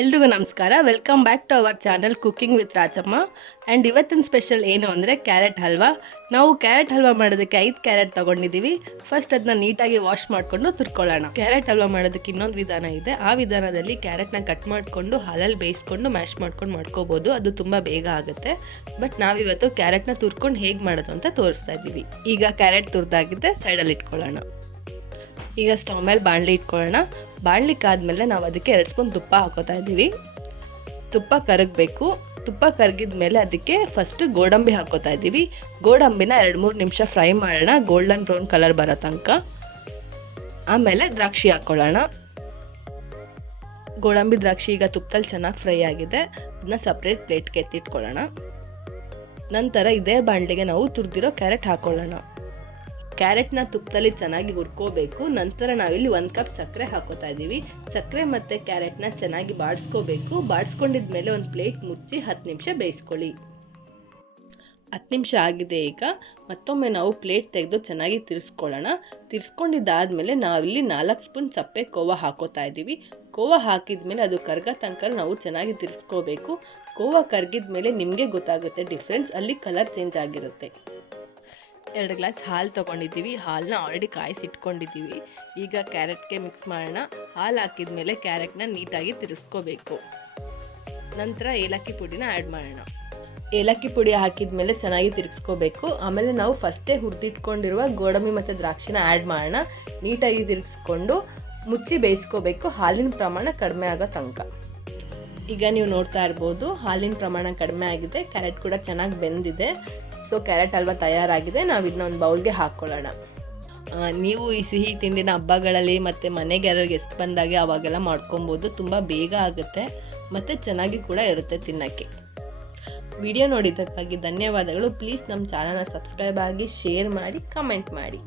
ಎಲ್ರಿಗೂ ನಮಸ್ಕಾರ. Welcome back to our channel cooking with Rajamma. And ಇವತ್ತಿನ ಸ್ಪೆಷಲ್ ಏನು ಅಂದರೆ ಕ್ಯಾರೆಟ್ ಹಲ್ವಾ. ನಾವು ಕ್ಯಾರೆಟ್ ಹಲ್ವಾ ಮಾಡೋದಕ್ಕೆ 5 ಕ್ಯಾರೆಟ್ ತೊಗೊಂಡಿದ್ದೀವಿ. ಫಸ್ಟ್ ಅದನ್ನ ನೀಟಾಗಿ ವಾಶ್ ಮಾಡಿಕೊಂಡು ತುರ್ಕೊಳ್ಳೋಣ. ಕ್ಯಾರೆಟ್ ಹಲ್ವಾ ಮಾಡೋದಕ್ಕೆ ಇನ್ನೊಂದು ವಿಧಾನ ಇದೆ. ಆ ವಿಧಾನದಲ್ಲಿ ಕ್ಯಾರೆಟ್ನ ಕಟ್ ಮಾಡಿಕೊಂಡು ಹಾಲಲ್ಲಿ ಬೇಯಿಸ್ಕೊಂಡು ಮ್ಯಾಶ್ ಮಾಡ್ಕೊಂಡು ಮಾಡ್ಕೋಬೋದು. ಅದು ತುಂಬ ಬೇಗ ಆಗುತ್ತೆ. ಬಟ್ ನಾವಿವತ್ತು ಕ್ಯಾರೆಟ್ನ ತುರ್ಕೊಂಡು ಹೇಗೆ ಮಾಡೋದು ಅಂತ ತೋರಿಸ್ತಾ ಇದ್ದೀವಿ. ಈಗ ಕ್ಯಾರೆಟ್ ತುರಿದಾಗಿದೆ, ಸೈಡಲ್ಲಿ ಇಟ್ಕೊಳ್ಳೋಣ. ಈಗ ಸ್ಟವ್ ಮೇಲೆ ಬಾಣಲಿ ಇಟ್ಕೊಳ್ಳೋಣ. ಬಾಣಲಿ ಕಾದ್ಮೇಲೆ ನಾವು ಅದಕ್ಕೆ 2 ಸ್ಪೂನ್ ತುಪ್ಪ ಹಾಕೋತಾ ಇದ್ದೀವಿ. ತುಪ್ಪ ಕರಗಬೇಕು. ತುಪ್ಪ ಕರಗಿದ ಮೇಲೆ ಅದಕ್ಕೆ ಫಸ್ಟ್ ಗೋಡಂಬಿ ಹಾಕೋತಾ ಇದ್ದೀವಿ. ಗೋಡಂಬಿನ 2-3 ನಿಮಿಷ ಫ್ರೈ ಮಾಡೋಣ, ಗೋಲ್ಡನ್ ಬ್ರೌನ್ ಕಲರ್ ಬರೋ ತನಕ. ಆಮೇಲೆ ದ್ರಾಕ್ಷಿ ಹಾಕ್ಕೊಳ್ಳೋಣ. ಗೋಡಂಬಿ ದ್ರಾಕ್ಷಿ ಈಗ ತುಪ್ಪದಲ್ಲಿ ಚೆನ್ನಾಗಿ ಫ್ರೈ ಆಗಿದೆ. ಅದನ್ನ ಸಪ್ರೇಟ್ ಪ್ಲೇಟ್ಗೆ ಎತ್ತಿಟ್ಕೊಳ್ಳೋಣ. ನಂತರ ಇದೇ ಬಾಣಲಿಗೆ ನಾವು ತುರಿದಿರೋ ಕ್ಯಾರೆಟ್ ಹಾಕ್ಕೊಳ್ಳೋಣ. ಕ್ಯಾರೆಟ್ನ ತುಪ್ಪದಲ್ಲಿ ಚೆನ್ನಾಗಿ ಹುರ್ಕೋಬೇಕು. ನಂತರ ನಾವಿಲ್ಲಿ 1 ಕಪ್ ಸಕ್ಕರೆ ಹಾಕೋತಾ ಇದ್ದೀವಿ. ಸಕ್ಕರೆ ಮತ್ತು ಕ್ಯಾರೆಟ್ನ ಚೆನ್ನಾಗಿ ಬಾಡಿಸ್ಕೋಬೇಕು. ಬಾಡಿಸ್ಕೊಂಡಿದ್ಮೇಲೆ ಒಂದು ಪ್ಲೇಟ್ ಮುಚ್ಚಿ 10 ನಿಮಿಷ ಬೇಯಿಸ್ಕೊಳ್ಳಿ. 10 ನಿಮಿಷ ಆಗಿದೆ. ಈಗ ಮತ್ತೊಮ್ಮೆ ನಾವು ಪ್ಲೇಟ್ ತೆಗೆದು ಚೆನ್ನಾಗಿ ತಿರ್ಸ್ಕೊಳ್ಳೋಣ. ತಿರ್ಸ್ಕೊಂಡಿದ್ದಾದಮೇಲೆ ನಾವಿಲ್ಲಿ 4 ಸ್ಪೂನ್ ಸಪ್ಪೆ ಕೋವಾ ಹಾಕೋತಾ ಇದ್ದೀವಿ. ಕೋವಾ ಹಾಕಿದ್ಮೇಲೆ ಅದು ಕರ್ಗೋ ತನಕ ನಾವು ಚೆನ್ನಾಗಿ ತಿರ್ಸ್ಕೋಬೇಕು. ಕೋವಾ ಕರ್ಗಿದ್ಮೇಲೆ ನಿಮಗೆ ಗೊತ್ತಾಗುತ್ತೆ ಡಿಫ್ರೆನ್ಸ್, ಅಲ್ಲಿ ಕಲರ್ ಚೇಂಜ್ ಆಗಿರುತ್ತೆ. 2 ಗ್ಲಾಸ್ ಹಾಲು ತೊಗೊಂಡಿದ್ದೀವಿ. ಹಾಲನ್ನ ಆಲ್ರೆಡಿ ಕಾಯಿಸಿಟ್ಕೊಂಡಿದ್ದೀವಿ. ಈಗ ಕ್ಯಾರೆಟ್ಗೆ ಮಿಕ್ಸ್ ಮಾಡೋಣ. ಹಾಲು ಹಾಕಿದ್ಮೇಲೆ ಕ್ಯಾರೆಟ್ನ ನೀಟಾಗಿ ತಿರ್ಸ್ಕೋಬೇಕು. ನಂತರ ಏಲಕ್ಕಿ ಪುಡಿನ ಆ್ಯಡ್ ಮಾಡೋಣ. ಏಲಕ್ಕಿ ಪುಡಿ ಹಾಕಿದ್ಮೇಲೆ ಚೆನ್ನಾಗಿ ತಿರ್ಗಿಸ್ಕೋಬೇಕು. ಆಮೇಲೆ ನಾವು ಫಸ್ಟೇ ಹುರಿದಿಟ್ಕೊಂಡಿರುವ ಗೋಡಂಬಿ ಮತ್ತು ದ್ರಾಕ್ಷಿನ ಆ್ಯಡ್ ಮಾಡೋಣ. ನೀಟಾಗಿ ತಿರ್ಗಿಸ್ಕೊಂಡು ಮುಚ್ಚಿ ಬೇಯಿಸ್ಕೋಬೇಕು, ಹಾಲಿನ ಪ್ರಮಾಣ ಕಡಿಮೆ ಆಗೋ ತನಕ. ಈಗ ನೀವು ನೋಡ್ತಾ ಇರ್ಬೋದು, ಹಾಲಿನ ಪ್ರಮಾಣ ಕಡಿಮೆ ಆಗಿದೆ, ಕ್ಯಾರೆಟ್ ಕೂಡ ಚೆನ್ನಾಗಿ ಬೆಂದಿದೆ. ಸೊ ಕ್ಯಾರೆಟ್ ಹಲ್ವಾ ತಯಾರಾಗಿದೆ. ನಾವು ಇದನ್ನ ಒಂದು ಬೌಲ್ಗೆ ಹಾಕ್ಕೊಳ್ಳೋಣ. ನೀವು ಈ ಸಿಹಿ ತಿಂಡಿನ ಹಬ್ಬಗಳಲ್ಲಿ ಮತ್ತು ಮನೆಗೆ ಯಾರು ಗೆಸ್ಟ್ ಬಂದಾಗೆ ಅವಾಗೆಲ್ಲ ಮಾಡ್ಕೊಬೋದು. ತುಂಬ ಬೇಗ ಆಗುತ್ತೆ ಮತ್ತು ಚೆನ್ನಾಗಿ ಕೂಡ ಇರುತ್ತೆ ತಿನ್ನೋಕ್ಕೆ. ವಿಡಿಯೋ ನೋಡಿದ್ದಕ್ಕಾಗಿ ಧನ್ಯವಾದಗಳು. ಪ್ಲೀಸ್ ನಮ್ಮ ಚಾನಲ್ನ ಸಬ್ಸ್ಕ್ರೈಬ್ ಆಗಿ, ಶೇರ್ ಮಾಡಿ, ಕಮೆಂಟ್ ಮಾಡಿ.